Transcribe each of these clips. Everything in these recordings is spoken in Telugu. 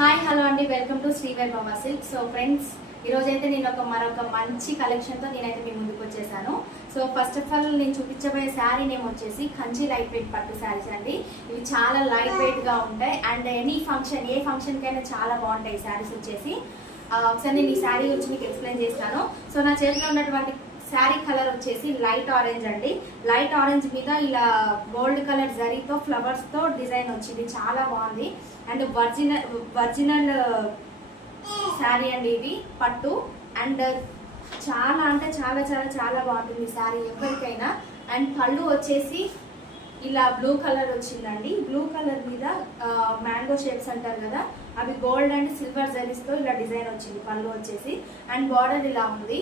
హాయ్ హలో అండి, welcome to Srivari Baba silk. So friends, ఈరోజైతే నేను మరొక మంచి కలెక్షన్తో నేనైతే మీ ముందుకు వచ్చేసాను. సో ఫస్ట్ ఆఫ్ ఆల్ నేను చూపించబోయే శారీ నేమ్ వచ్చేసి కంచి లైట్ వెయిట్ పట్టు శారీస్ అండి. ఇవి చాలా లైట్ వెయిట్గా ఉంటాయి అండ్ ఎనీ ఫంక్షన్, ఏ ఫంక్షన్కైనా చాలా బాగుంటాయి ఈ శారీస్ వచ్చేసి. ఒకసారి నేను ఈ శారీ గురించి మీకు ఎక్స్ప్లెయిన్ చేస్తాను. సో నా చేతిలో ఉన్నటువంటి శారీ కలర్ వచ్చేసి లైట్ ఆరెంజ్ అండి. లైట్ ఆరెంజ్ మీద ఇలా గోల్డ్ కలర్ జరీతో ఫ్లవర్స్తో డిజైన్ వచ్చింది, చాలా బాగుంది. అండ్ ఒరిజినల్ శారీ అండి ఇది, పట్టు. అండ్ చాలా అంటే చాలా చాలా చాలా బాగుంటుంది శారీ ఎవరికైనా. అండ్ పళ్ళు వచ్చేసి ఇలా బ్లూ కలర్ వచ్చిందండి. బ్లూ కలర్ మీద మ్యాంగో షేప్స్ అంటారు కదా, అవి గోల్డ్ అండ్ సిల్వర్ జరీస్తో ఇలా డిజైన్ వచ్చింది పళ్ళు వచ్చేసి. అండ్ బార్డర్ ఇలా ఉంది.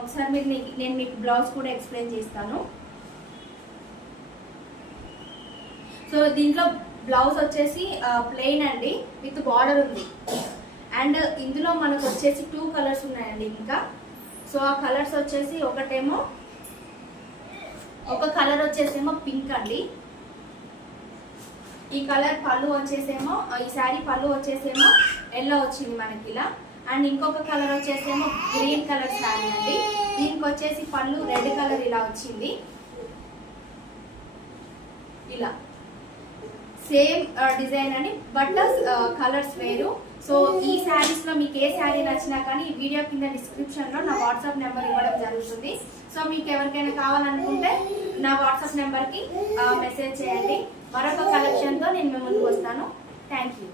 ఒకసారి నేను మీకు బ్లౌజ్ కూడా ఎక్స్ప్లెయిన్ చేస్తాను. సో దీంట్లో బ్లౌజ్ వచ్చేసి ప్లెయిన్ అండి, విత్ బార్డర్ ఉంది. అండ్ ఇందులో మనకు వచ్చేసి 2 కలర్స్ ఉన్నాయండి ఇంకా. సో ఆ కలర్స్ వచ్చేసి ఒక కలర్ వచ్చేసేమో పింక్ అండి. ఈ కలర్ పళ్ళు వచ్చేసేమో, ఈ శారీ పళ్ళు వచ్చేసేమో ఎల్లో వచ్చింది మనకి ఇలా. అండ్ ఇంకొక కలర్ వచ్చేసేమో గ్రీన్ కలర్ శారీ అండి. దీనికి వచ్చేసి పళ్ళు రెడ్ కలర్ ఇలా వచ్చింది, ఇలా సేమ్ డిజైన్ అని, బట్ కలర్స్ వేరు. సో ఈ శారీస్ లో మీకు ఏ శారీ నచ్చినా కానీ ఈ వీడియో కింద డిస్క్రిప్షన్ లో నా వాట్సాప్ నెంబర్ ఇవ్వడం జరుగుతుంది. సో మీకు ఎవరికైనా కావాలనుకుంటే నా వాట్సాప్ నెంబర్ కి మెసేజ్ చేయండి. మరొక కలెక్షన్ తో నేను మీ ముందుకు వస్తాను. Thank you.